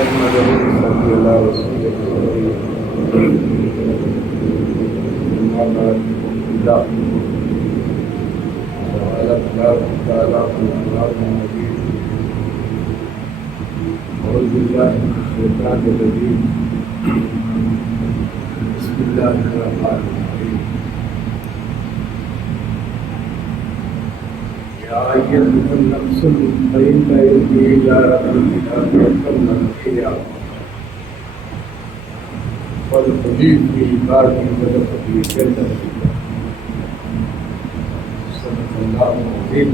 صلی اللہ رسول بسم اللہ الرحمن الرحیم یا ایھا النفس المطمئنہ ارجعی الی ربک مرضیہ وادخلی فی عبادی وادخلی جنتی صدق اللہ العظیم۔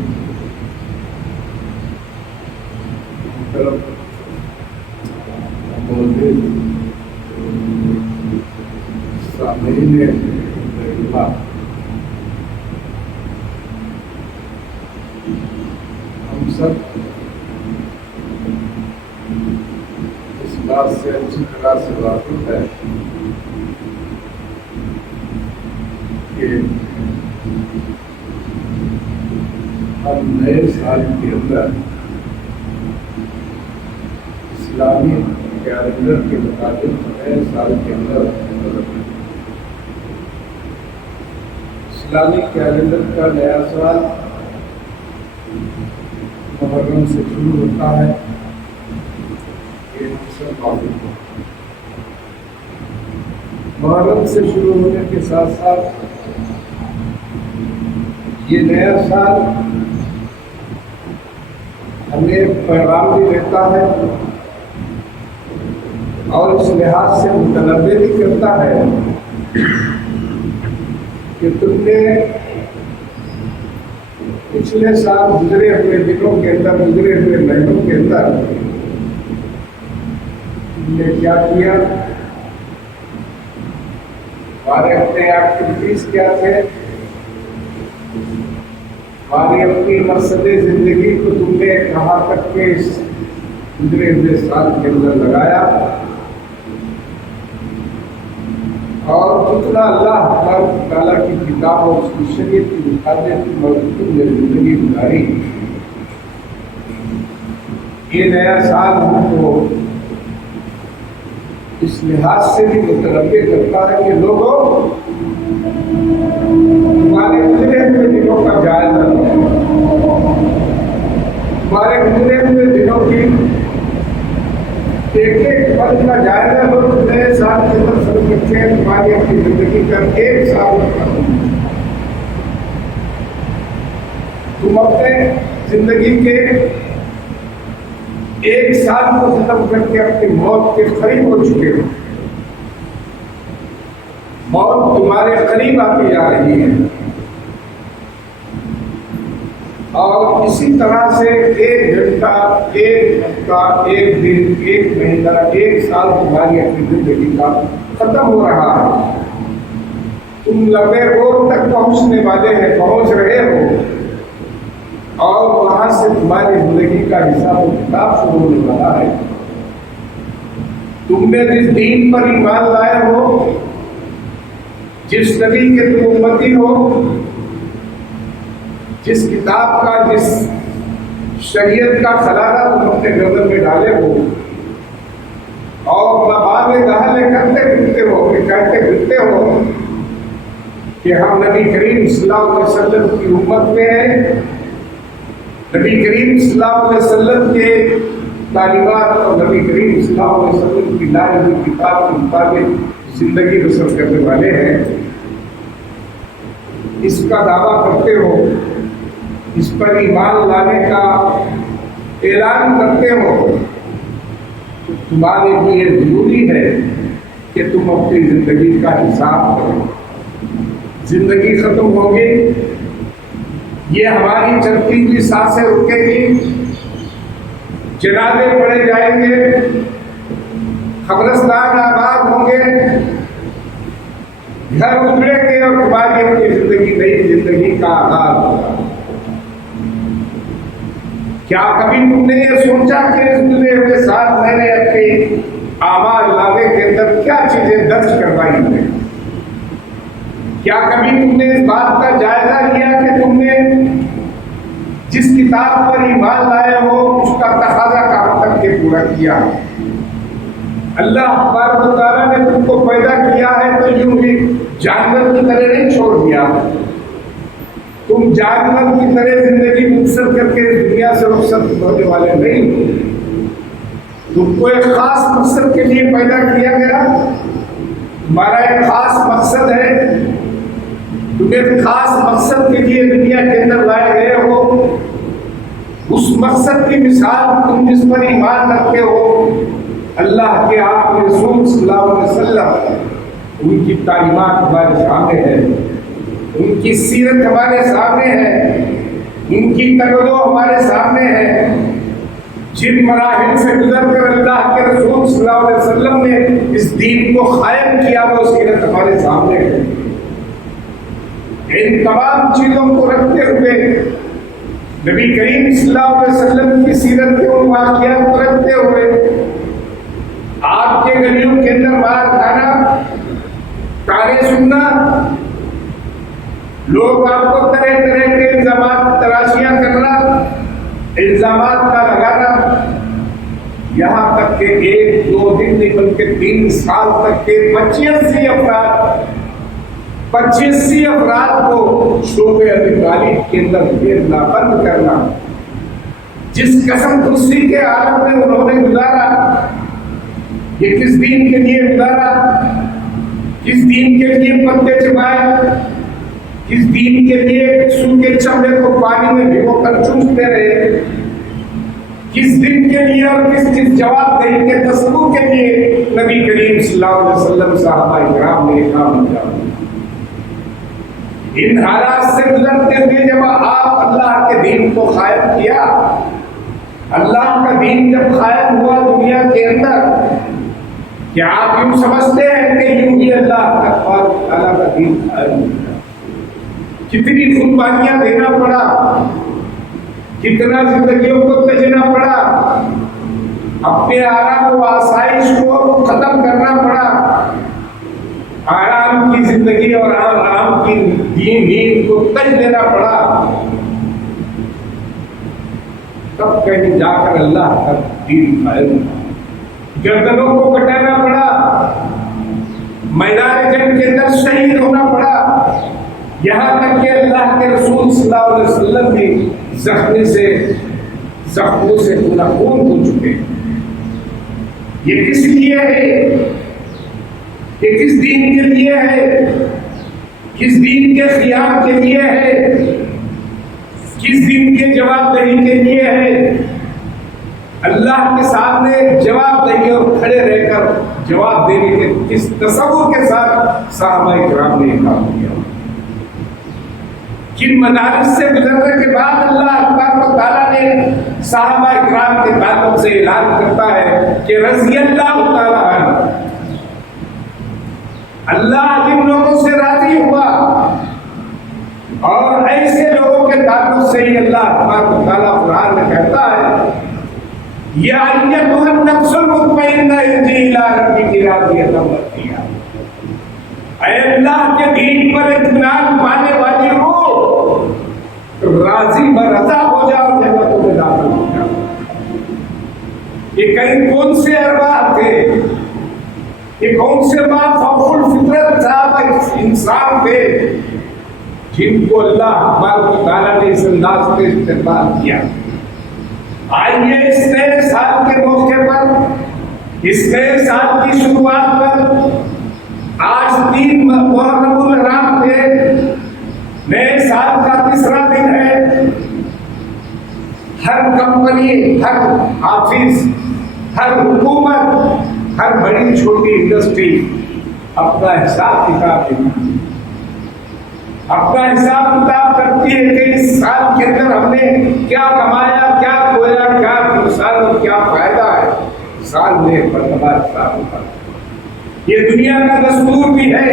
سامعین کرام، ہم سب اس بات سے اچھی طرح سے واقف ہے کہ ہم نئے سال کے اندر اسلامی کیلنڈر کے مطابق نئے سال کے اندر اسلامی کیلنڈر کا نیا سال محرم سے شروع ہوتا ہے۔ یہ سب معلوم ہے۔ محرم سے شروع ہونے کے ساتھ ساتھ یہ نیا سال ہمیں ایک پیغام بھی دیتا ہے اور اس لحاظ سے متنبع بھی کرتا ہے کہ تم نے پچھلے سال گزرے ہوئے دنوں کے اندر، گزرے ہوئے مہینوں کے اندر تم نے کیا کیا، ہمارے اپنے ایکٹیویٹیز کیا تھے، ہماری اپنی مقصد زندگی کو تم نے کہاں تک کے اس گزرے ہوئے سال کے اندر لگایا، اور کتنا اللہ تعالیٰ کی کتاب اور اس کی شریعت کی مطابق تم نے زندگی گزاری۔ یہ نیا سال ہم کو اس لحاظ سے بھی متنبع کرتا ہے کہ لوگوں تمہارے گزرے ہوئے دنوں کا جائزہ لو، تمہارے گزرے ہوئے دنوں کی ایک ایک پل کا جائزہ لو۔ نئے سال کے اندر سب بچے تمہاری اپنی زندگی کا ایک سال تم اپنے زندگی کے ایک سال کو ختم کر کے اپنی موت کے قریب ہو چکے ہو۔ موت تمہارے قریب آتی جا رہی ہے، اور اسی طرح سے ایک گھنٹہ، ایک ہفتہ، ایک دن، ایک مہینہ، ایک سال تمہاری اپنی زندگی کا ختم ہو رہا ہے۔ تم لمبے روز تک پہنچنے والے ہیں، پہنچ رہے ہو، اور وہاں سے تمہاری زندگی کا حساب و کتاب شروع ہونے والا ہے۔ تم نے جس دین پر ایمان لائے ہو، جس نبی کے تم امتی ہو، جس کتاب کا، جس شریعت کا خزانہ تم اپنے گردن میں ڈالے ہو، اور مقام گہلے کرتے پھرتے ہو، کہ کہتے پھرتے ہو کہ ہم نبی کریم صلی اللہ علیہ وسلم کی امت میں ہیں، نبی کریم صلی اللہ علیہ وسلم کے تعلیمات اور نبی کریم صلی اللہ علیہ وسلم کی لائی ہوئی کتاب کے مطابق زندگی بسر کرنے والے ہیں، اس کا دعویٰ کرتے ہو، اس پر ایمان لانے کا اعلان کرتے ہو، تو تمہارے لیے ضروری ہے کہ تم اپنی زندگی کا حساب کرو۔ زندگی ختم ہوگی، یہ ہماری چلتی ہوئی سانسیں رکے گی، جنازے پڑھے جائیں گے، قبرستان آباد ہوں گے، گھر اجڑیں گے، اور تمہاری اپنی زندگی، نئی زندگی کا آغاز ہوگا۔ کیا کبھی تم نے یہ سوچا کہ اس گزرے ہوئے ساتھ میں نے اپنے اعمال نامے کے اندر کیا چیزیں درج کروائی ہیں؟ کیا کبھی تم نے اس بات کا جائزہ لیا کہ تم نے جس کتاب پر ایمان لائے ہو اس کا تقاضا کہاں تک کے پورا کیا؟ اللہ تبارک و تعالیٰ نے تم کو پیدا کیا ہے تو یوں ہی جانور کی طرح نہیں چھوڑ دیا. تم جانور کی طرح زندگی بسر کر کے دنیا سے رخصت ہونے والے نہیں. تم کو ایک خاص مقصد کے لیے پیدا کیا گیا. تمہارا ایک خاص مقصد ہے. تم ایک خاص مقصد کے لیے دنیا کے اندر لائے گئے ہو. اس مقصد کی مثال تم جس پر ایمان رکھتے ہو اللہ کے آپ رسول صلی اللہ علیہ وسلم، ان کی تعلیمات ہمارے سامنے ہے، ان کی سیرت ہمارے سامنے ہے، ان کی تقریر ہمارے سامنے ہے. جن مراحل سے گزر کر اللہ کے رسول صلی اللہ علیہ وسلم نے اس دین کو قائم کیا وہ سیرت ہمارے سامنے ہے. ان تمام چیزوں کو رکھتے ہوئے نبی کریم صلی اللہ علیہ وسلم کی سیرت کے ان واقعات کو رکھتے ہوئے آپ کے گلیوں کے اندر باہر کھانا، گانے سننا، لوگ آپ کو طرح طرح کے الزامات تراشیاں کرنا، الزامات کا لگانا، یہاں تک کہ 1-2 دن نہیں بلکہ 3 سال تک کے 25 افراد کو شعبے ابی طالب کے اندر گھیرنا، بند کرنا. جس قسم خرسی کے عالم میں انہوں نے گزارا، یہ کس دین کے لیے گزارا، کس دین کے لیے پتے چبائے، کس دین کے لیے سو کے چمڑے کو پانی میں بھگو کر چوستے رہے، کس دن کے لیے اور کس جواب دہی کے تصور کے لیے نبی کریم صلی اللہ علیہ وسلم صحابہ کرام نے کام کیا. ان حالات سے گزرتے ہوئے جب آپ اللہ کے دین کو قائم کیا، اللہ کا دین جب قائم ہوا دنیا کے اندر، کیا آپ یوں سمجھتے ہیں کہ یوں ہی اللہ تعالیٰ کا دین قائم ہوا؟ کتنی قربانیاں دینا پڑا، کتنا زندگیوں کو تجنا پڑا، اپنے آرام و آسائش کو ختم کرنا پڑا، آرام کی زندگی اور آرام کی نیند کو تج دینا پڑا. تب کہیں جا کر اللہ کا دین قائم ہوا. گردنوں کو کٹانا پڑا، میدان جنگ کے اندر شہید ہونا پڑا، یہاں تک کہ اللہ کے رسول صلی اللہ علیہ وسلم بھی زخموں سے پورا خون ہو چکے. یہ کس لیے ہے؟ یہ کس دین کے لیے ہے؟ کس دین کے خیال کے لیے ہے؟ کس دین کے جواب دہی کے لیے ہے؟ اللہ کے سامنے جواب دہی اور کھڑے رہ کر جواب دینے کے کس تصور کے ساتھ صحابہ کرام نے کام کیا. جن مدارس سے گزرنے کے بعد اللہ تبارک و تعالیٰ نے صحابہ کرام کے تعلق سے اعلان کرتا ہے کہ رضی اللہ تعالیٰ عنہ، اللہ جن لوگوں سے راضی ہوا، اور ایسے لوگوں کے تعلق سے ہی اللہ تبارک و تعالیٰ قرآن میں کہتا ہے یا ایھا النفس المطمئنہ ارجعی الی ربک راضیۃ مرضیہ. اے اللہ کے دین پر اطمینان پانے والی ہو، راضی برضا ہو جاؤ، جنتوں میں داخل ہو جاؤ. یہ کہیں کون سے ارباب تھے، یہ کون سے فوق الفطرت صاحب انسان تھے جن کو اللہ تبارک و تعالیٰ نے اس انداز سے استقبال کیا. آئیے اس نئے سال کے موقع پر، اس نئے سال کی شروعات پر، آج 3 محرم الحرام تھے، نئے سال کا 3را دن ہے. ہر کمپنی، ہر آفس، ہر حکومت، ہر بڑی چھوٹی انڈسٹری اپنا حساب کتاب دیتی، اپنا حساب کتاب کرتی ہے کہ اس سال کے اندر ہم نے کیا کمایا، کیا کھویا، کیا نقصان اور کیا فائدہ ہے. سال میں مرتبہ حساب ہوتا ہے. یہ دنیا کا دستور بھی ہے،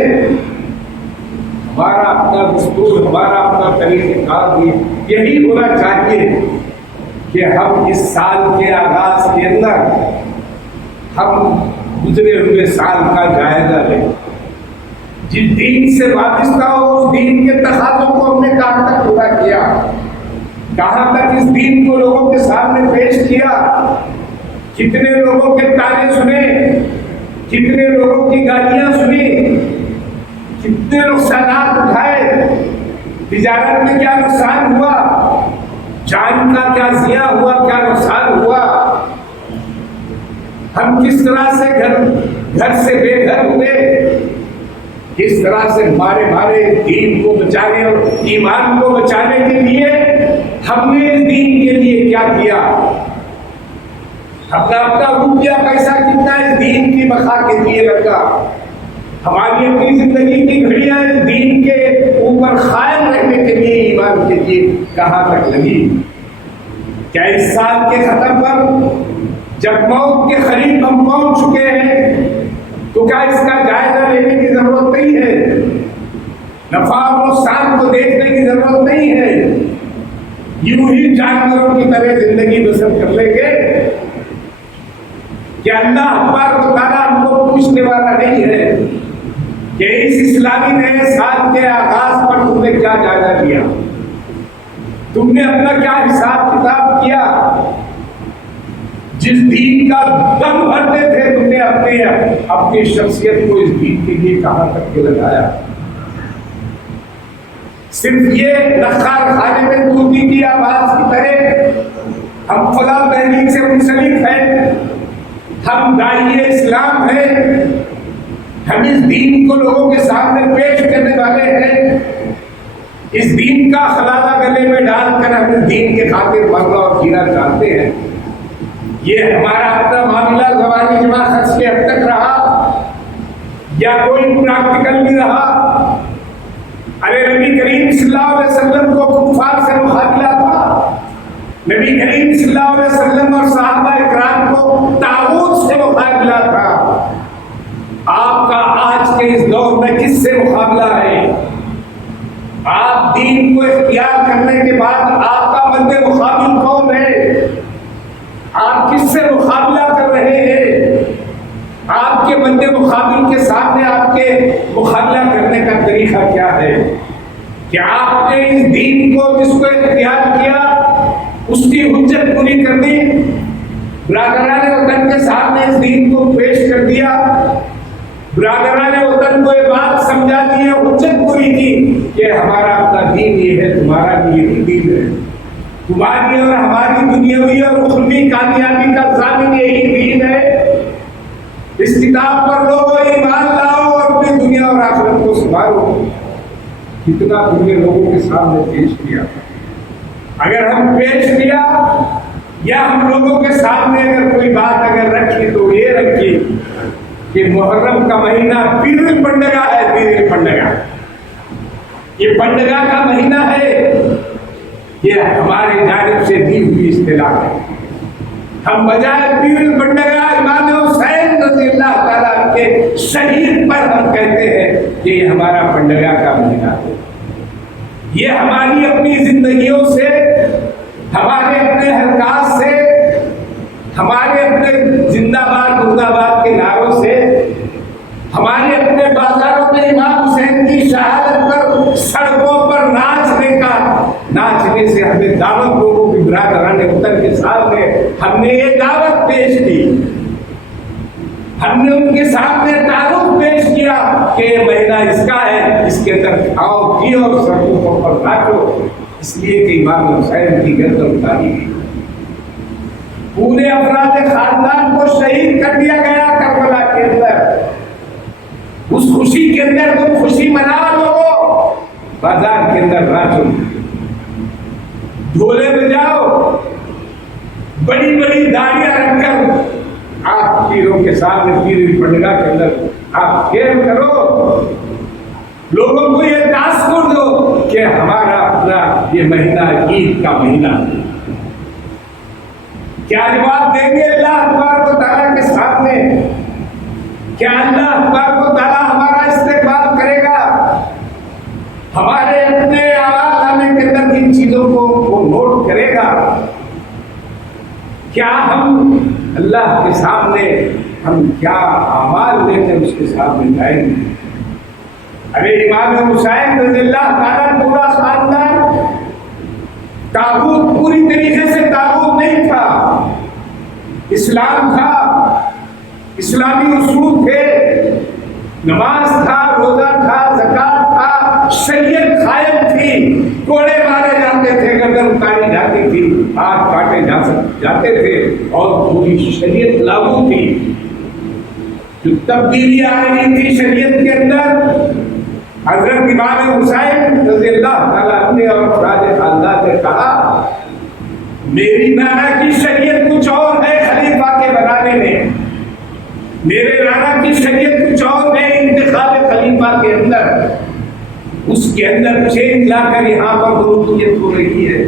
ہمارا اپنا دستور، ہمارا اپنا طریقہ کار بھی یہی ہونا چاہیے کہ ہم اس سال کے آغاز کے اندر ہم گزرے ہوئے سال کا جائزہ لیں. جس دین سے وابستہ ہو اس دین کے تقاضوں کو ہم نے کہاں تک پورا کیا، کہاں تک اس دین کو لوگوں کے سامنے پیش کیا، کتنے لوگوں کے تانے سنے، تجارت میں کیا نقصان ہوا، جان کا کیا ضیاع ہوا، کیا نقصان ہوا، ہم کس طرح سے گھر سے بے گھر ہوئے، کس طرح سے ہمارے دین کو بچانے اور ایمان کو بچانے کے لیے ہم نے اس دین کے لیے کیا کیا، اپنا روپیہ پیسہ کتنا اس دین کی بقا کے لیے لگا، ہماری اپنی زندگی کی گھڑیاں اس دین کے اوپر قائم رہنے کے لیے، ایمان کے لیے کہاں تک لگی۔ کیا اس سال کے ختم پر جب موت کے قریب ہم پہنچ چکے ہیں تو کیا اس کا جائزہ لینے کی ضرورت نہیں ہے، نفع اور نقصان کو دیکھنے کی ضرورت نہیں ہے، یوں ہی جانوروں کی طرح زندگی بسر کر لیں گے؟ کہ اللہ تبارک و تعالیٰ ہم کو پوچھنے والا نہیں ہے کہ اس اسلامی نئے سال کے آغاز پر تم نے کیا جائزہ لیا، تم نے اپنا کیا حساب کتاب کیا، جس دین کا دم بھرتے تھے تم نے اپنی شخصیت کو اس دین کے لیے کہاں تک کے لگایا؟ صرف یہ نخار خانے میں دودھی کی آواز کی طرح ہم فلاں تحریک سے منسلک ہیں، ہم داعی اسلام ہیں، ہم اس دین کو لوگوں کے سامنے پیش کرنے والے ہیں، اس دین کا خلالہ گلے میں ڈال کر ہم اس دین کے خاطر مرنا اور جینا چاہتے ہیں۔ یہ ہمارا اپنا معاملہ زبانی جمع خرچ کے حد تک رہا یا کوئی پریکٹیکل نہیں رہا؟ ارے نبی کریم صلی اللہ علیہ وسلم کو کفار سے مقابلہ تھا، نبی کریم صلی اللہ علیہ وسلم اور صحابہ اکرام کو طاغوت سے مقابلہ تھا۔ آپ کا آج کے اس دور میں کس سے مقابلہ ہے؟ آپ دین کو اختیار کرنے کے بعد آپ کا بند مقابل کون ہے؟ آپ کس سے مقابلہ کر رہے ہیں؟ آپ کے بند مقابل کے سامنے آپ کے مقابلہ کرنے کا طریقہ کیا ہے؟ کہ آپ نے اس دین کو جس کو اختیار کیا اس کی حجت پوری کر دی، برادران وطن کے سامنے اس دین کو پیش کر دیا، برادران وطن کو یہ بات سمجھا دی، حجت پوری کی کہ ہمارا اپنا دین یہ ہے، تمہارا بھی یہی دین ہے، تمہاری اور ہماری دنیاوی اور اخروی کامیابی کا ضامن یہی دین ہے، اس کتاب پر لوگوں ایمان لاؤ اور اپنی دنیا اور آخرت کو سنبھالو۔ کتنا تم نے لوگوں کے سامنے پیش کیا؟ اگر ہم پیش کیا یا ہم لوگوں کے سامنے اگر کوئی بات اگر رکھی تو یہ رکھی کہ محرم کا مہینہ پیر الپنڈگا ہے، پیر الپنڈگا یہ پنڈگا کا مہینہ ہے، یہ ہمارے جانب سے دی ہوئی اصطلاح ہے۔ ہم بجائے پیر الپنڈگا امام حسین رضی اللہ تعالیٰ کے شہید پر ہم کہتے ہیں کہ یہ ہمارا پنڈگا کا مہینہ ہے۔ یہ ہماری اپنی زندگیوں سے، ہمارے اپنے حرکات سے، ہمارے اپنے زندہ باد مردہ باد کے نعروں سے، ہمارے اپنے بازاروں میں امام حسین کی شہادت پر سڑکوں پر ناچنے سے ہمیں دعوت لوگوں کی برادران وطن کے سامنے ہم نے یہ دعوت پیش کی، ہم نے ان کے سامنے تعارف پیش کیا کہ یہ مہینہ اس کا ہے، اس کے اندر آؤ کی اور سڑکوں پر ناچو، اس لیے کہ امام حسین کی گردن اتاری گئی، پورے افراد خاندان کو شہید کر دیا گیا کربلا کے اندر۔ اس خوشی کے اندر تم خوشی منا لو، بازار کے اندر ناچو، ڈھولے بجاؤ، بڑی بڑی داڑیاں رکھ کر آپ پیروں کے سامنے پیر الپنڈگا کے اندر آپ کھیل کرو، لوگوں کو یہ تاثر دو کہ ہمارا اپنا یہ مہینہ عید کا مہینہ ہے۔ کیا جواب دیں گے اللہ تبارک و تعالیٰ کے سامنے؟ کیا اللہ تبارک و تعالیٰ ہمارا استقبال کرے گا؟ ہمارے اپنے آواز آنے کے اندر ان چیزوں کو وہ نوٹ کرے گا؟ کیا ہم اللہ کے سامنے ہم کیا اعمال لے کر اس کے سامنے جائیں گے؟ ارے امام حسین رضی اللہ تعالیٰ پورا خاندان طاغوت پوری طریقے سے طاغوت نہیں تھا، اسلام تھا، اسلامی اصول تھے، نماز تھا، روزہ تھا، زکات تھا، شریعت قائم تھی، کوڑے مارے جاتے تھے، گردن اتاری جاتی تھی، ہاتھ کاٹے جاتے تھے، اور پوری شریعت لاگو تھی۔ جو تبدیلی آ رہی تھی شریعت کے اندر، حضرت امام حسین رضی اللہ تعالیٰ عنہ اور افراد خاندان نے کہا میری نانا کی شریعت کچھ اور ہے خلیفہ کے بنانے میں، میرے نانا کی شریعت کچھ اور ہے انتخاب خلیفہ کے اندر، اس کے اندر چینج لا کر یہاں پر ملوکیت ہو رہی ہے،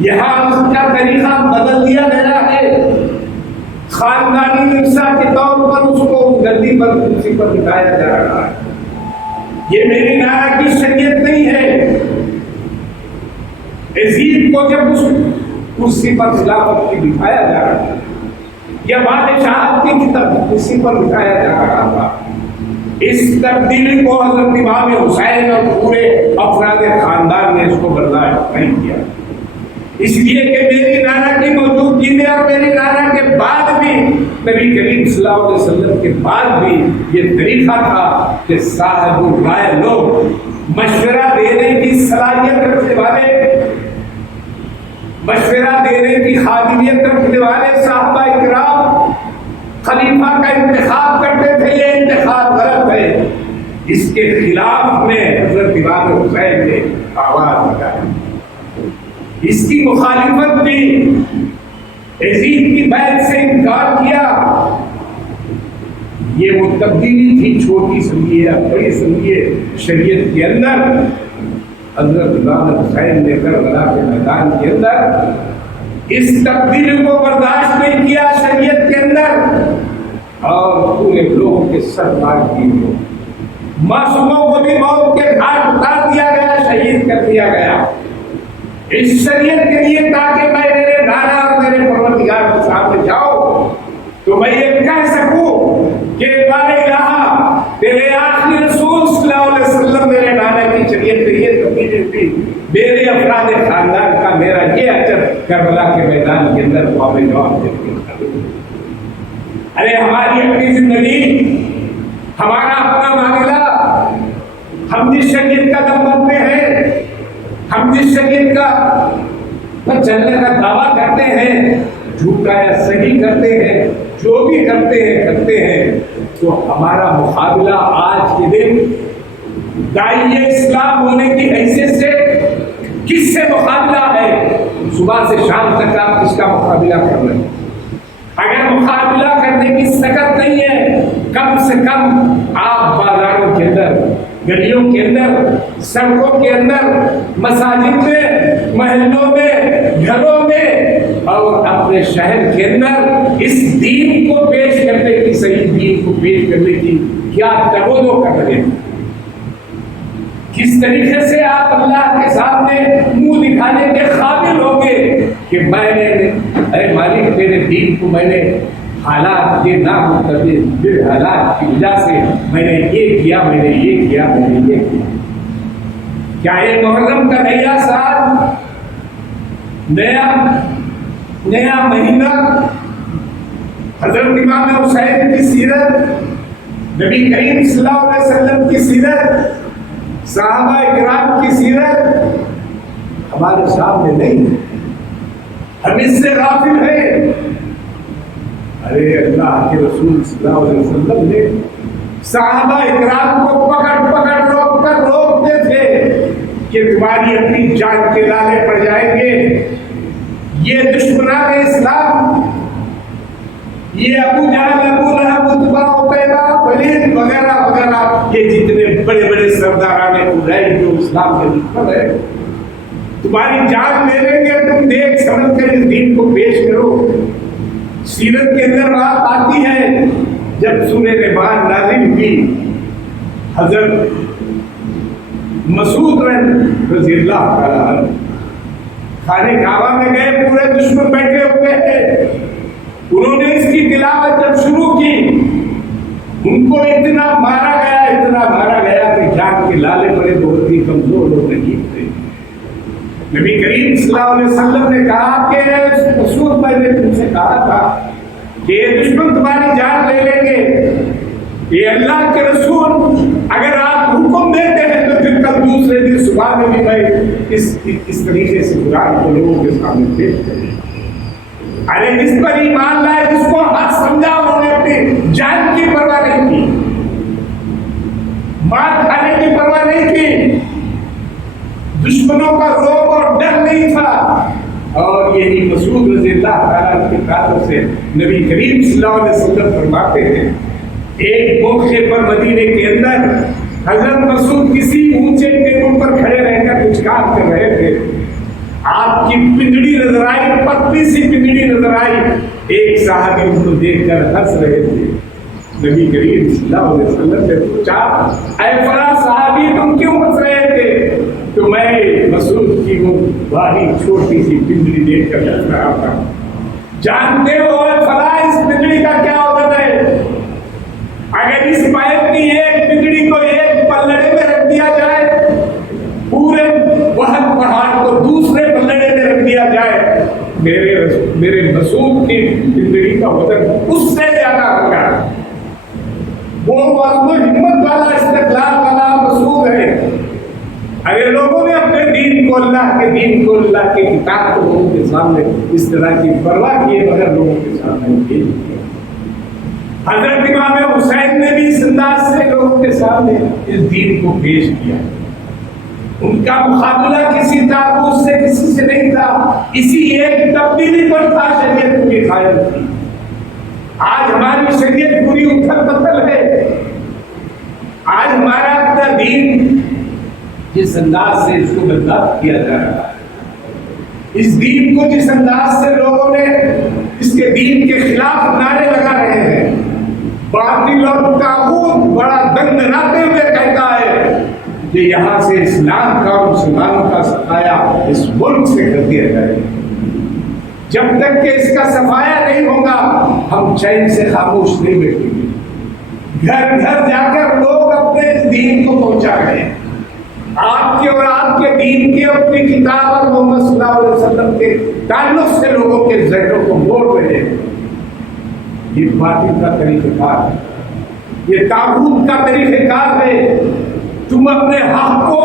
یہاں اس کا طریقہ بدل دیا گیا ہے، خاندانی ورثہ کے طور پر اس کو گدی پر کرسی پر بٹھایا جا رہا ہے۔ یہ میری نانا کی شریعت نہیں ہے۔ یزید کو جب اس کرسی پر خلافت کی بٹھایا جا رہا تھا، یا بادشاہت کی کرسی پر بٹھایا جا رہا تھا، اس تبدیلی کو حضرت امام حسین اور پورے افراد خاندان نے اس کو برداشت نہیں کیا، اس لیے کہ میری نانا کی موجودگی میں اور میری نانا کے بعد بھی، نبی کریم صلی اللہ علیہ وسلم کے بعد بھی یہ طریقہ تھا کہ صاحب الرائے لوگ، مشورہ دینے کی صلاحیت رکھنے والے، مشورہ دینے کی قابلیت رکھنے والے صحابہ اکرام خلیفہ کا انتخاب کرتے تھے، یہ انتخاب غلط ہے، اس کے خلاف میں حضرت امام حسین نے آواز لگائی، اس کی مخالفت بھی، یزید کی بیعت سے انکار کیا۔ یہ وہ تبدیلی تھی، چھوٹی سمجھیے یا بڑی سمجھیے، شریعت کے اندر حضرت امام حسین نے کربلا کے میدان کے اندر اس تبدیلی کو برداشت نہیں کیا شریعت کے اندر، اور پورے لوگوں کے سر مار دیے، معصوموں کو بھی موت کے گھاٹ اتار دیا گیا، شہید کر دیا گیا، اس شریعت کے لیے، تاکہ میں میرے نانا اور میرے پروردگار کے سامنے جاؤں تو میں یہ کہہ سکوں کہ لا الہ، تیرے آخری رسول صلی اللہ علیہ وسلم میرے نانا کی شریعت میں یہ تبدیلی تھی، میرے افراد خاندان کا میرا یہ اجر کربلا کے میدان کے اندر قابل جواب دیتے ہیں۔ ارے ہماری اپنی زندگی، ہمارا اپنا معاملہ، ہم جس شریعت کا دم بنتے ہیں، ہم جس شریعت کا چلنے کا دعویٰ کرتے ہیں، جھوٹا یا صحیح کرتے ہیں، جو بھی کرتے ہیں، تو ہمارا مقابلہ آج کے دن داعی اسلام ہونے کی حیثیت سے کس سے مقابلہ ہے؟ صبح سے شام تک آپ کس کا مقابلہ کر رہے ہیں؟ اگر مقابلہ کرنے کی طاقت نہیں ہے، کم سے کم آپ بازاروں کے اندر، گلیوں کے اندر، سڑکوں کے اندر، مساجد میں، محلوں میں، گھروں میں، اور اپنے شہر کے اندر اس دین کو پیش کرنے کی، صحیح دین کو پیش کرنے کی کیا توجہ کر رہے ہیں؟ کس طریقے سے آپ اللہ کے سامنے منہ دکھانے کے قابل ہوں گے کہ میں نے، اے مالک تیرے دین کو میں نے حالات یہ نامتبر حالات کی وجہ سے میں نے یہ کیا، میں نے یہ کیا، میں نے یہ کیا۔ کیا یہ محرم کا نیا سال، نیا مہینہ، حضرت امام حسین کی سیرت، نبی کریم صلی اللہ علیہ وسلم کی سیرت، صحابہ اکرام کی سیرت ہمارے سامنے نہیں ہے، ہم اس سے غافل ہیں؟ ارے اللہ کے رسول صلی اللہ علیہ وسلم نے صحابہ اکرام کو پکڑ روک کر روکتے تھے کہ تمہاری اپنی جان کے لالے پڑ جائیں گے، یہ دشمنان اسلام، یہ ابو جہل، ابو لہب، عتبہ، عتیبہ، ولید وغیرہ وغیرہ، یہ جتنے بڑے بڑے سرداران قریش جو اسلام کے دشمن ہے، تمہاری جان لے لیں گے، تم دیکھ سمجھ کر اس دین کو پیش کرو۔ سیرت کے اندر بات آتی ہے جب سورہ رحمان نازل ہوئی، حضرت مسعود رضی اللہ تعالیٰ عنہ خانہ کعبہ میں گئے، پورے دشمن بیٹھے ہوئے ہیں، انہوں نے اس کی تلاوت جب شروع کی، ان کو اتنا مارا گیا کہ جان کے لالے پڑے، بہت ہی کمزور لوگ نہیں تھے۔ نبی کریم صلی اللہ علیہ وسلم نے کہا کہ مسعود، میں نے تم سے کہا تھا کہ یہ دشمن تمہاری جان لے لیں گے، یہ اللہ کے رسول اگر آپ حکم دیتے ہیں تو پھر کل رسوا میں بھی میں اس طریقے سے قرآن کو لوگوں کے سامنے پیش کروں. ارے جس پر ایمان لائے جس کو حق سمجھا انہوں نے اپنی جان کی پرواہ نہیں کی, مار کھانے کی پرواہ نہیں کی, دشمنوں کا روب اور ڈر نہیں تھا. اور یہی مسعود رضی اللہ تعالیٰ کی تعلق سے نبی کریم صلی اللہ علیہ وسلم فرماتے ہیں, ایک موقع پر مدینے کے اندر حضرت مسعود کسی اونچے ٹیبل پر کھڑے رہ کر کچھ کام کر رہے تھے. آپ کی پنجڑی نظر آئی, پتلی سی پنجڑی نظر آئی. ایک صحابی ان کو دیکھ کر ہنس رہے تھے. نبی کریم صلی اللہ علیہ وسلم نے پوچھا, اے فلاں صحابی تم کیوں ہنس رہے تھے؟ تو میں مسعود کی وہ باری چھوٹی سی پنجڑی دیکھ کر ہنس رہا تھا. جانتے ہو اے فلاں اس پنجڑی کا کیا عدد ہے؟ اگر اس بیت کی ایک پنجڑی کو ایک پلڑے میں رکھ دیا جائے, پورے وہد پہاڑ کو دوسرے پلڑے میں رکھ دیا جائے, میرے مسعود کی پنجڑی کا وزن اس سے زیادہ ہوگا. وہ وزن و ہمت والا استقلال والا مسعود ہے. اگر لوگوں نے اپنے دین کو, اللہ کے دین کو, اللہ کی کتاب کو لوگوں کے سامنے اس طرح کی پرواہ کیے بغیر لوگوں کے سامنے پیش کیا. حضرت امام حسین نے بھی اس انداز سے لوگوں کے سامنے اس دین کو پیش کیا. ان کا مقابلہ کسی تابوت سے کسی سے نہیں تھا, اسی ایک تبدیلی پر تھا شریعت پوری قائم تھی. آج ہماری شریعت پوری اتھل پتھل ہے. آج ہمارا اپنا دین جس انداز سے اس کو بدلاؤ کیا جا رہا ہے, اس دین کو جس انداز سے لوگوں نے اس کے دین کے خلاف نعرے لگا رہے ہیں, باطل اور طاغوت بڑا دنگناتے ہوئے کہتا ہے کہ یہاں سے اسلام کا اور مسلمانوں کا صفایا اس ملک سے کر دیا جائے. جب تک کہ اس کا صفایا نہیں ہوگا ہم چین سے خاموش نہیں بیٹھیں گے. گھر گھر جا کر لوگ اپنے اس دین کو پہنچا رہے ہیں. آپ کے اور آپ کے دین کے اپنی کتاب اور محمد صلی اللہ علیہ وسلم کے تعلق سے لوگوں کے ذہنوں کو موڑ رہے ہیں. یہ باطل کا طریقہ کار ہے, یہ طاغوت کا طریقہ کار ہے. تم اپنے حق کو,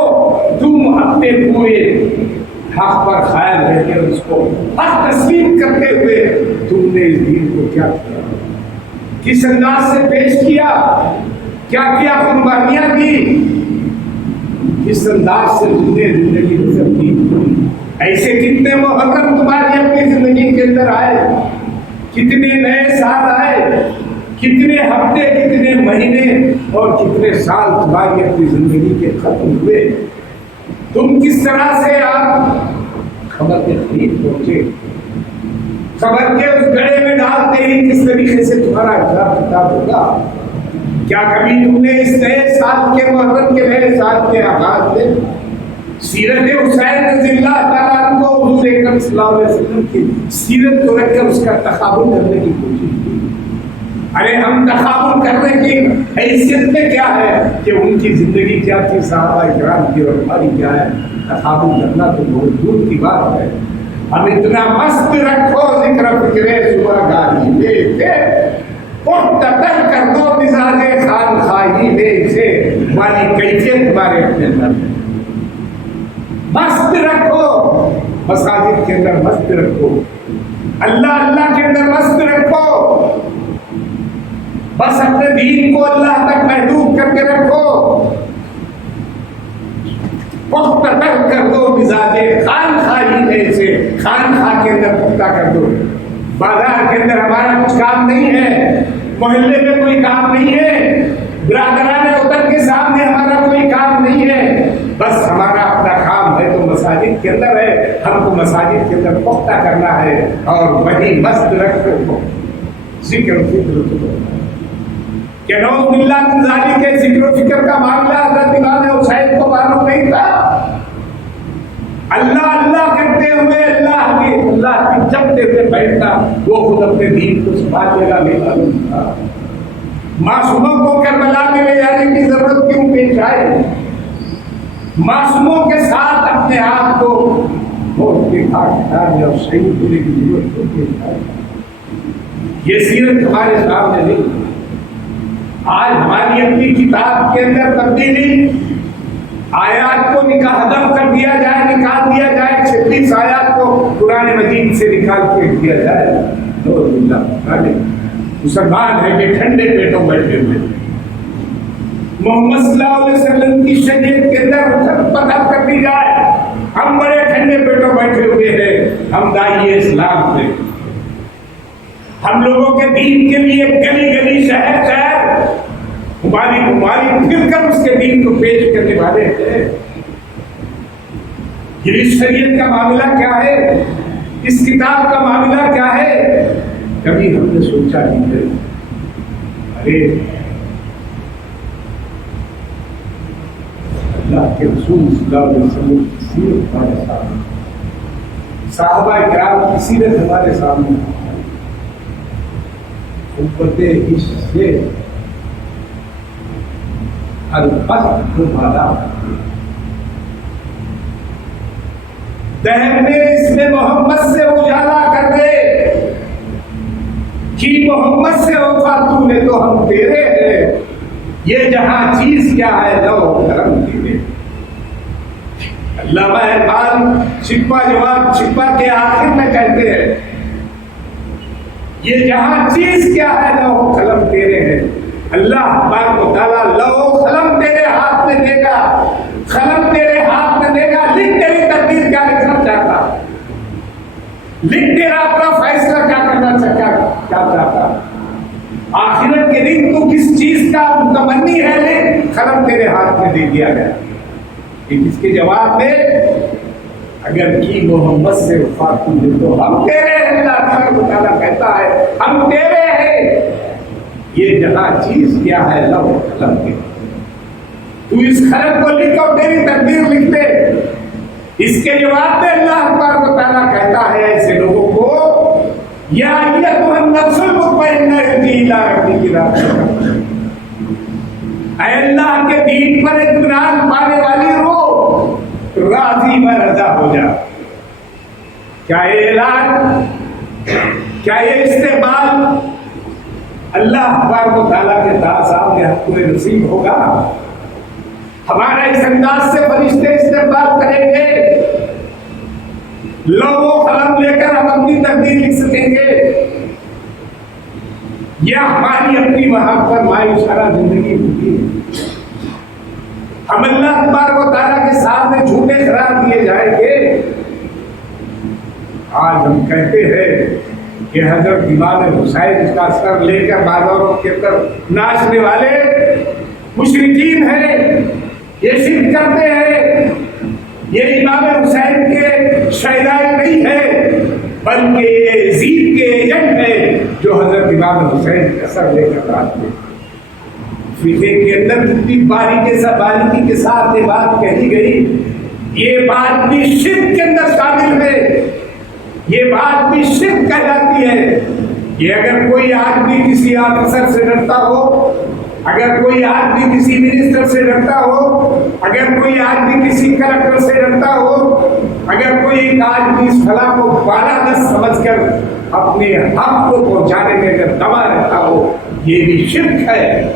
تم اپنے پورے حق پر قائم رہ کے اس کو حق تسلیم کرتے ہوئے تم نے اس دین کو کیا کیا, کس انداز سے پیش کیا, کیا کیا قربانیاں دی, کس انداز سے تم نے زندگی بسر کی. ایسے کتنے محرم تمہاری اپنی زندگی کے اندر آئے, کتنے نئے سال آئے, کتنے ہفتے, کتنے مہینے اور کتنے سال تمہاری اپنی زندگی کے ختم ہوئے. تم کس طرح سے آپ خبر کے قریب پہنچے, خبر کے اس گڑھے میں ڈالتے ہی کس طریقے سے تمہارا حساب کتاب ہوگا. کیا کبھی تم نے اس نئے سال کے محرم کے نئے سال کے آغاز میں سیرت حسین رضی اللہ تعالیٰ عنہ کو, حضور اکرم صلی اللہ علیہ وسلم کی سیرت کو رکھ کر اس کا تقابل کرنے کی کوشش کی؟ ارے ہم تقابل کرنے کی حیثیت میں کیا ہے کہ ان کی زندگی کیا تھی, صحابہ کرام کی اور ہماری کیا ہے. تقابل کرنا تو بہت دور کی بات ہے. ہم اتنا مست رکھو ذکر فکر صبح گاہی لے کے, پختہ کر دو مزاج خان خواہی لے سے والی کیفیت ہمارے اپنے اندر ہے. مست رکھو, مساجد کے اندر مست رکھو, اللہ اللہ کے اندر مست رکھو. بس اپنے دین کو اللہ تک محدود کر کے رکھو. پختہ کر دو مزاج خان خواہی لے سے, خان خواہ کے اندر پختہ کر دو. بازار کے اندر ہمارا کچھ کام نہیں ہے, محلے میں کوئی کام نہیں ہے, برادران وطن کے سامنے ہمارا کوئی کام نہیں ہے. بس ہمارا اپنا کام ہے تو مساجد کے اندر ہے. ہم کو مساجد کے اندر پختہ کرنا ہے اور وہی مست رکھو ذکر و فکر. کہ نعوذ باللہ من ذالک کے ذکر و فکر کا معاملہ حضرت امام حسین کو معلوم نہیں تھا. اللہ اللہ کرتے ہوئے اللہ کی جپتے ہوئے بیٹھتا, وہ خود اپنے دین کو سنبھالنے کا نہیں معلوم تھا. معصوموں کو کربلا میں لے جانے کی ضرورت کیوں پیش آئے؟ معصوموں کے ساتھ اپنے آپ کو موت کے گھاٹ اتارنے اور شہید ہونے کی ضرورت کیوں پیش آئے؟ یہ سیرت ہمارے سامنے نہیں. آج ہماری اپنی کتاب کے اندر تبدیلی, آیات کو حذف کر دیا جائے، نکال دیا جائے، 36 آیات کو قرآن مجید سے نکال کے دیا جائے، مسلمان ہے کہ ٹھنڈے پیٹوں بیٹھے ہوئے محمد صلی اللہ علیہ وسلم کی شریعت کے اندر پتہ کر دی جائے، ہم بڑے ٹھنڈے پیٹوں بیٹھے ہوئے ہیں، ہم داعی اسلام تھے، ہم لوگوں کے دین کے لیے گلی گلی شہر شہر ہماری پھر کر اس کے دین کو پیش کرنے والے ہیں۔ یہ شریعت کا معاملہ کیا ہے، اس کتاب کا معاملہ کیا ہے، کبھی ہم نے سوچا نہیں ہے۔ ارے اللہ کے رسول صلی اللہ علیہ وسلم کی سیرت ہمارے سامنے، صحابہ کرام کی سیرت ہمارے سامنے، قوت عشق سے الفت تمہارا دہن میں اس میں محمد سے اجالا کر دے کہ محمد سے وفا تو نے تو ہم تیرے ہیں، یہ جہاں چیز کیا ہے لو کرم تیرے۔ علامہ اقبال شکوہ جواب شکوہ کے آخر میں کہتے ہیں یہ جہاں چیز کیا ہے لو قلم تیرے ہیں، اللہ تبارک و تعالیٰ لو قلم تیرے ہاتھ میں دے گا، قلم تیرے ہاتھ میں دے گا، لکھ تیری تقدیر کیا لکھنا چاہتا، لکھ تیرا اپنا فیصلہ کیا کرنا چاہتا، آخرت کے دن تو کس چیز کا متمنی ہے، لکھ، قلم تیرے ہاتھ میں دے دیا گیا۔ اس کے جواب میں اگر کی محمد سے وفا تجھے تو ہم تیرے ہیں، اللہ تبارک و تعالیٰ کہتا ہے ہم تیرے ہیں، یہ جہاں چیز کیا ہے لو قلم کے، تو اس خلق کو لکھ اور تیری تقدیر لکھ دے۔ اس کے جواب میں اللہ تبارک و تعالیٰ کہتا ہے ایسے لوگوں کو یا ایتھا النفس المطمئنہ ارجعی الی ربک راضیہ، اے اللہ کے دین پر اطمینان پانے والی روح راضی و رضا ہو جا۔ کیا یہ اعلان، کیا یہ استقبال اللہ تبارک و تعالیٰ کے سامنے ہم کو نصیب ہوگا؟ ہمارا اس انداز سے فرشتے استقبال کریں گے، لو و قلم لے کر ہم اپنی تقدیر لکھ سکیں گے، یا ہماری اپنی وہاں پر مایوسانہ زندگی ہوگی؟ ہم اللہ تبارک و تعالیٰ کے سامنے جھوٹے قرار دیے جائیں گے؟ آج ہم کہتے ہیں کہ حضرت امام حسین کا سر لے کر بازاروں کے اندر ناچنے والے مشرکین ہیں، یہ شرک کرتے ہیں، یہ امام حسین کے شہداء نہیں ہے بلکہ یہ یزید کے ایجنٹ ہے جو حضرت امام حسین کا سر لے کر ناچتے ہیں۔ فقہ کے اندر کتنی باریکی کے ساتھ یہ بات کہی گئی، یہ بات بھی شرک کے اندر شامل ہے، یہ بات بھی شرک کہلاتی ہے کہ اگر کوئی آدمی کسی آفیسر سے ڈرتا ہو، اگر کوئی آدمی کسی منسٹر سے ڈرتا ہو، اگر کوئی آدمی کسی کلکٹر سے ڈرتا ہو، اگر کوئی ایک آدمی اس فلاں کو بالادست سمجھ کر اپنے حق کو پہنچانے میں اگر دبا رہتا ہو، یہ بھی شرک ہے،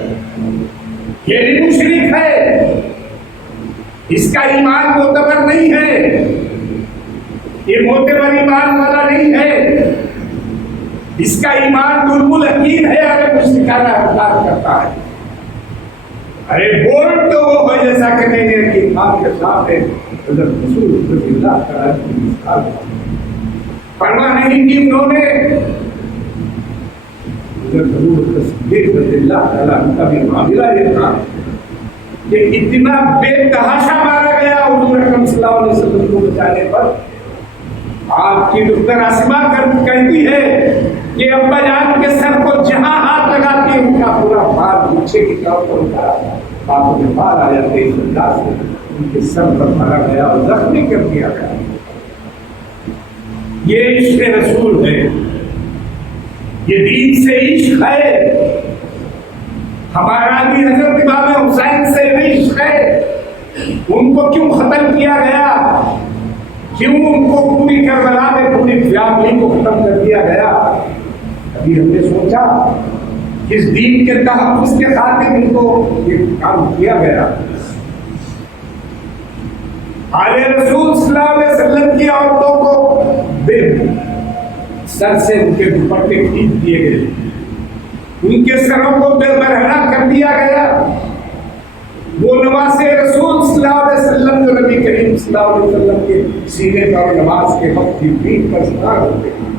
یہ بھی مشرک ہے، اس کا ایمان معتبر نہیں ہے، یہ معتبر ایمان والا نہیں ہے، اس کا ایمان ظلم الحکیم ہے، اگر مشرکانہ رفتار کرتا ہے۔ ارے بول تو وہ ہے جیسا کہنے گے کہ امام کے سامنے حضرت رسول اللہ تعالیٰ کی مثال پرواہ نہیں کی انہوں نے۔ حضرت صدیق رضی اللہ تعالیٰ کا بھی معاملہ یہ تھا کہ اتنا بے تحاشا مارا گیا حضور اکرم صلی اللہ علیہ وسلم کو بچانے پر۔ آپ کی دختر اسما کہتی ہے کہ ابا جان کے سر کو جہاں ہاتھ لگاتی ان کا پورا بال پیچھے کی طرف اٹھا، باتوں میں بال آ جاتے، اس انداز سے ان کے سر پر مارا گیا اور زخمی کر دیا گیا۔ یہ عشق رسول ہے، یہ دین سے عشق ہے، ہمارا بھی حضرت امام حسین سے عشق ہے۔ ان کو کیوں ختم کیا گیا؟ کیوں ان کو پوری کربلا میں پوری فیملی کو ختم کر دیا گیا؟ ابھی ہم نے سوچا اس دین کے تحفظ کے خاطر ان کو یہ کام کیا گیا۔ آل رسول صلی اللہ علیہ وسلم کی عورتوں کو سر سے ان کے دوپٹے کھینچ دیے گئے، ان کے سروں کو برہنہ کر دیا گیا۔ وہ نماز رسول صلی اللہ علیہ وسلم جو نبی کریم صلی اللہ علیہ وسلم کے سینے پر نماز کے وقت کی پیٹھ پر سوار ہوتے ہیں،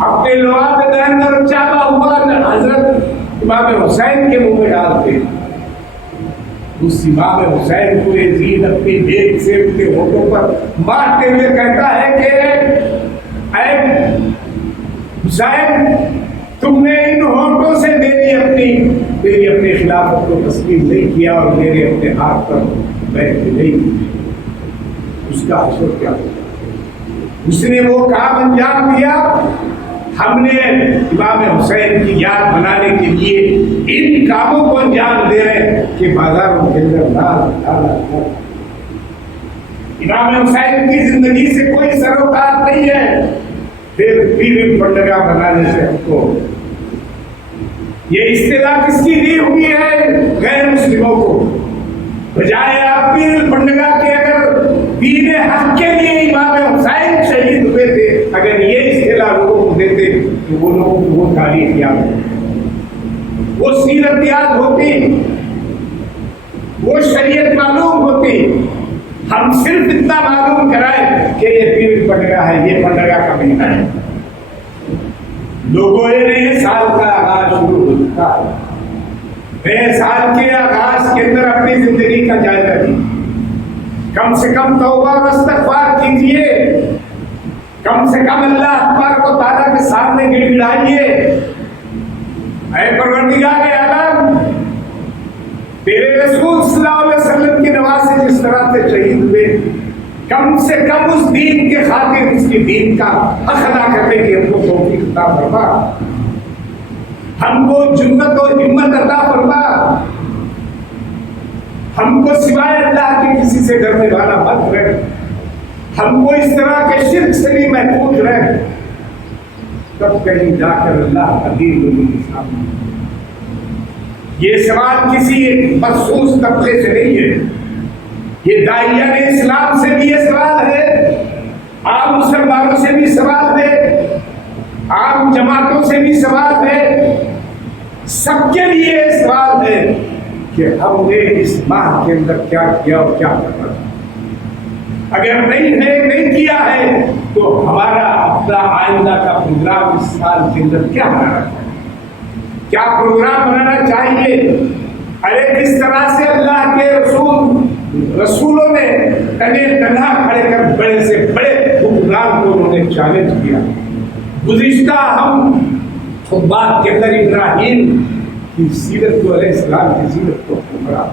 اپنے لعاب دہن اور چاوا ہوا حضرت امام حسین کے منہ میں ڈالتے ہیں۔ اس امام حسین کو یزید اپنی دیکھ سے ان کے ہونٹوں پر مارتے ہوئے کہتا ہے کہ اے حسین، تم نے ان ہونٹوں سے میری اپنی خلافت کو تسلیم نہیں کیا اور میرے اپنے ہاتھ پر بیٹھ نہیں کی۔ اس کا حشر کیا ہوگا؟ اس نے وہ کام انجام دیا۔ ہم نے امام حسین کی یاد بنانے کے لیے ان کاموں کو انجام دے رہے ہیں کہ بازاروں کے اندر لال امام حسین کی زندگی سے کوئی سروکار نہیں ہے۔ پھر پیر پنڈگا بنانے سے ہم کو یہ اصطلاح کس کی دی ہوئی ہے؟ غیر مسلموں کو۔ بجائے آپ پیر پنڈگا کے اگر دین حق کے لیے امام حسین شہید ہوئے تھے، اگر یہ اصطلاح لوگوں کو دیتے تو وہ لوگوں کو وہ تاریخ یاد ہوتی، وہ سیرت یاد ہوتی، وہ شریعت معلوم ہوتی۔ ہم صرف اتنا معلوم کرائے کہ یہ پیر پنڈگا ہے، یہ پنڈگا کا مہینہ ہے، لوگوں یہ نئے سال کا آغاز شروع ہو چکا ہے۔ نئے سال کے آغاز کے اندر اپنی زندگی کا جائزہ لیجیے، کم سے کم توبہ اور استغفار کیجیے، کم سے کم اللہ تبارک و تعالیٰ کے سامنے گڑ گڑائیے، اے پروردگار عالم، تیرے رسول صلی اللہ علیہ وسلم کی نماز سے جس طرح سے شہید ہوئے، کم سے کم اس دین کے خاطر اس کی دین کا حق ادا کرنے کی ہم کو توفیق عطا فرما، ہم کو جرأت اور ہمت عطا فرما، ہم کو سوائے اللہ کے کسی سے ڈرنے والا مت رکھ، ہم کو اس طرح کے شرک سے بھی محفوظ رکھ، تب کہیں جا کر اللہ کا دین لوگوں کے سامنے۔ یہ سوال کسی مخصوص طبقے سے نہیں ہے، یہ داعیہ اسلام سے بھی یہ سوال ہے، عام مسلمانوں سے بھی سوال ہے، عام جماعتوں سے بھی سوال ہے، سب کے لیے یہ سوال ہے کہ ہم نے اس ماہ کے اندر کیا کیا اور کیا کرنا ہے۔ اگر نہیں کیا ہے تو ہمارا اپنا آئندہ کا پروگرام اس سال کے اندر کیا بنانا چاہیے، کیا پروگرام بنانا چاہیے؟ ارے کس طرح سے اللہ کے رسولوں نے تنہا کھڑے کر بڑے سے بڑے حکمران کو انہوں نے چیلنج کیا۔ گزشتہ ہم خطبات کے اندر ابراہیم کی سیرت کو، علیہ السلام کی سیرت کو پڑھا۔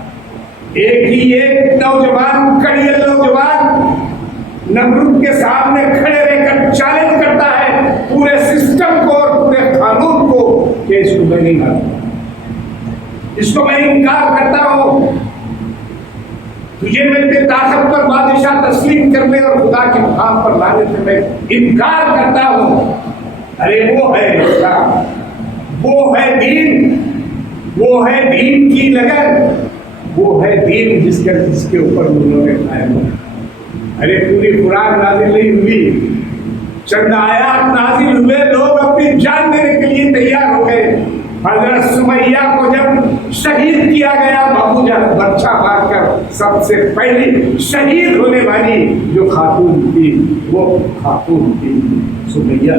ایک نوجوان کڑیل نوجوان نمرود کے سامنے کھڑے رہ کر چیلنج کرتا ہے پورے سسٹم کو اور پورے قانون کو کہ اس کو میں نہیں مانتا، اس کو میں انکار کرتا ہوں، تجھے میرے طاقت پر بادشاہ تسلیم کرنے اور خدا کے مقام پر لانے سے میں انکار کرتا ہوں۔ ارے وہ ہے اسلام، وہ ہے دین، وہ ہے دین کی لگن، وہ ہے دین جس کے اوپر انہوں نے قائم ہوا۔ ارے پوری قرآن نازل نہیں ہوئی، چند آیات نازل ہوئے، لوگ اپنی جان دینے کے لیے تیار ہو گئے۔ حضرت سمیہ کو جب شہید کیا گیا، ابو جہل برچھا مار کر سب سے پہلی شہید ہونے والی جو خاتون تھی وہ خاتون تھی سمیہ۔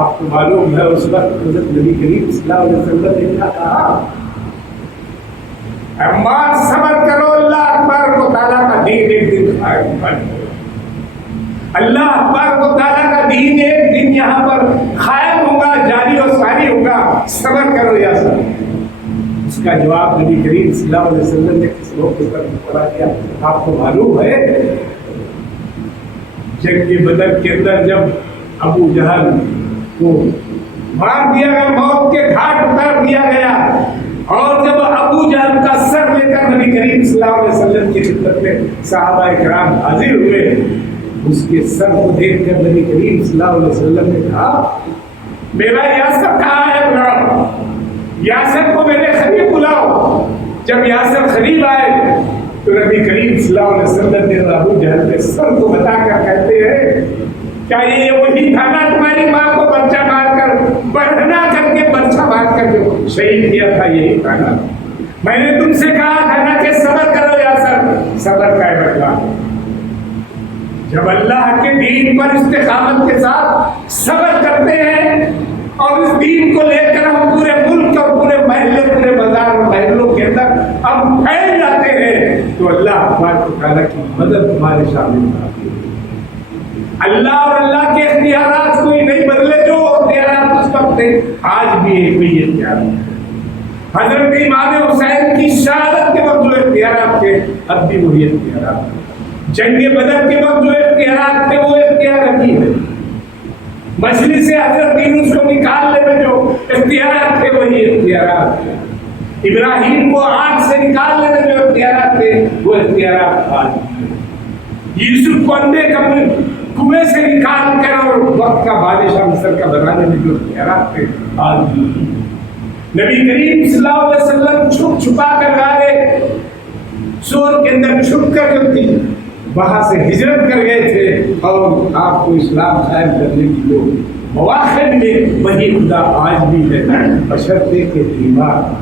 آپ کو معلوم ہے اس وقت حضرت نبی کریم صلی اللہ علیہ وسلم نے کیا کہا؟ عمار صبر کرو، اللہ اکبر کو تعالیٰ کا دین ایک دن قائم بن، اللہ اکبر کو تعالیٰ کا دین ایک دن یہاں پر قائم ہوگا، جاری اور ساری ہوگا، صبر کرو یا صبر۔ اس کا جواب نبی کریم صلی اللہ علیہ وسلم نے کس موقع پر پڑھا کیا؟ آپ کو معلوم ہے جنگ بدر کے اندر جب ابو جہل کو مار دیا گیا، موت کے گھاٹ اتار دیا گیا، اور جب ابو جہل کا سر لے کر نبی کریم صلی اللہ علیہ وسلم کی خدمت میں صحابہ کرام حاضر ہوئے، اس کے سر کو دیکھ کر نبی کریم صلی اللہ علیہ وسلم نے کہا میرا یاسر کہاں ہے؟ بلاؤ یاسر کو، میرے قریب بلاؤ۔ جب یاسر قریب آئے تو نبی کریم صلی اللہ علیہ وسلم نے ابو جہل کے سر کو بتا کر کہتے ہیں کیا یہ وہی تھا نا تمہاری ماں کو برچہ مار کر بڑھنا کر کے برچہ مار کر جو شہید کیا تھا، یہی تھا نا؟ میں نے تم سے کہا تھا نا کہ صبر کرو یا صبر کا بدلہ جب اللہ کے دین پر استقامت کے ساتھ صبر کرتے ہیں اور اس دین کو لے کر ہم پورے ملک اور پورے محلے پورے بازار اور محلوں کے اندر ہم پھیل جاتے ہیں تو اللہ تبارک و تعالیٰ کی مدد ہمارے شامل ہوتی ہے۔ اللہ اور اللہ کے اختیارات کوئی نہیں بدلے، جو اختیارات اس وقت تھے آج بھی ایک وہی اختیارات۔ حضرت امام حسین کی شہادت کے وقت جو اختیارات تھے اب بھی وہی اختیارات تھے۔ جنگ بدر کے وقت جو اختیارات تھے وہ اختیار ہی ہے۔ مجلس سے حضرت یونس کو نکالنے میں جو اختیارات تھے وہی اختیارات تھے۔ ابراہیم کو آگ سے نکالنے میں جو اختیارات تھے وہ اختیارات آج بھی ہیں۔ یوسف کو اندھے کنویں سے نکال کر اور وقت کا بادشاہ مصر کا بنانے میں جو اختیارات تھے آج بھی ہیں۔ نبی کریم صلی اللہ علیہ وسلم چھپ چھپا کر غارے سور کے اندر چھپ کر جو تھی وہاں سے ہجرت کر گئے تھے اور آپ کو اسلام قائم کرنے کی جو مواقع ملے وہی خدا آج بھی ہے، بشرطے کے ایمان،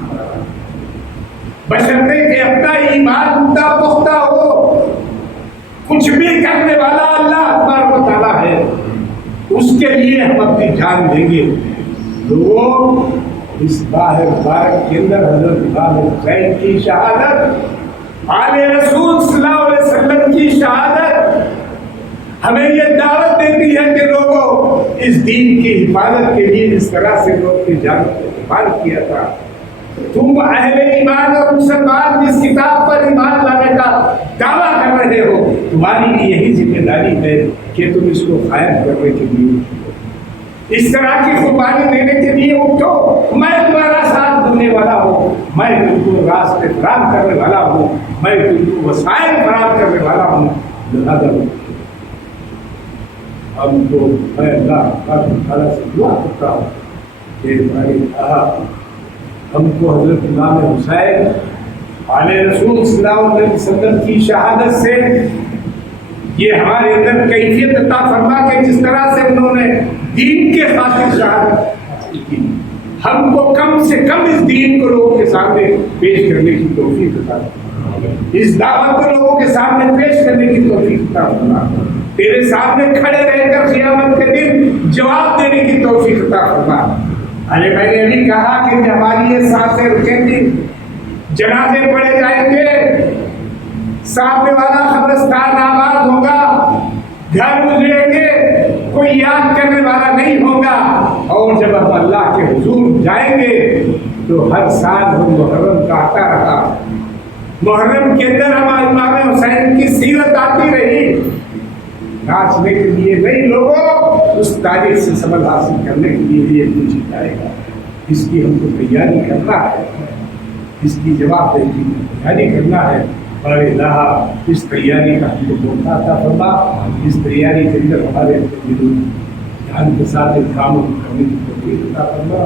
بشرطے کے اپنا ایمان خدا پختہ ہو۔ کچھ بھی کرنے والا اللہ تبارک و تعالیٰ ہے، اس کے لیے ہم اپنی جان دیں گے۔ لوگوں اس باہر مبارک کے اندر حضرت امام حسین کی شہادت، آل رسول صلی اللہ علیہ وسلم کی شہادت ہمیں یہ دعوت دیتی ہے کہ لوگوں اس دین کی حفاظت کے لیے جس طرح سے لوگ کی جان کو حفاظت کیا تھا، تم اہل ایمان اور مسلمان جس کتاب پر ایمان لانے کا دعویٰ کر رہے ہو، تمہاری بھی یہی ذمہ داری ہے کہ تم اس کو قائم کرنے کے لیے اس طرح کی قربانی دینے کے لیے اٹھو۔ میں تمہارا ساتھ دینے والا ہوں، میں تم کو راستے فراہم کرنے والا ہوں، میں تم کو وسائل فراہم کرنے والا ہوں۔ لہذا ہم کو میں اللہ تعالیٰ سے دعا کرتا ہوں کہ ہم کو حضرت امام حسین علیہ رسول صلی اللہ علیہ وسلم کی شہادت سے یہ ہمارے اندر کیفیت عطا فرما کے جس طرح سے انہوں نے دین کے خاطر شہادت کی، ہم کو کم سے کم اس دین کو لوگوں کے سامنے پیش کرنے کی توفیق عطا فرما، اس دعوت کو لوگوں کے سامنے پیش کرنے کی توفیق عطا فرما، تیرے سامنے کھڑے رہ کر قیامت کے دن جواب دینے کی توفیق عطا فرما۔ ارے میں نے ابھی کہا کہ ہماری یہ سانسیں رکیں گی، جنازے پڑے جائیں گے، سامنے والا قبرستان آباد ہوگا، گھر گزریں گے، کوئی یاد کرنے والا نہیں ہوگا، اور جب ہم اللہ کے حضور جائیں گے تو ہر سال ہم محرم کا آتا رہا، محرم کے اندر ہمارے امام حسین کی سیرت آتی رہی، ناچنے کے لیے نہیں لوگوں، اس تاریخ سے سبق حاصل کرنے کے لیے یہ کچھ جائے گا۔ اس کی ہم کو تیاری کرنا ہے، اس کی جواب دہی کی تیاری کرنا ہے، اور اللہ اس تیاری کا ہم کو موقع عطا فرما، اس تیاری کے اندر ہمارے جان کے ساتھ کام کرنے کی توفیق عطا فرما۔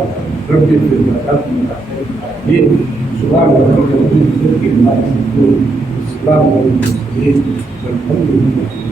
رب یہ سبحان اللہ الحمد للہ۔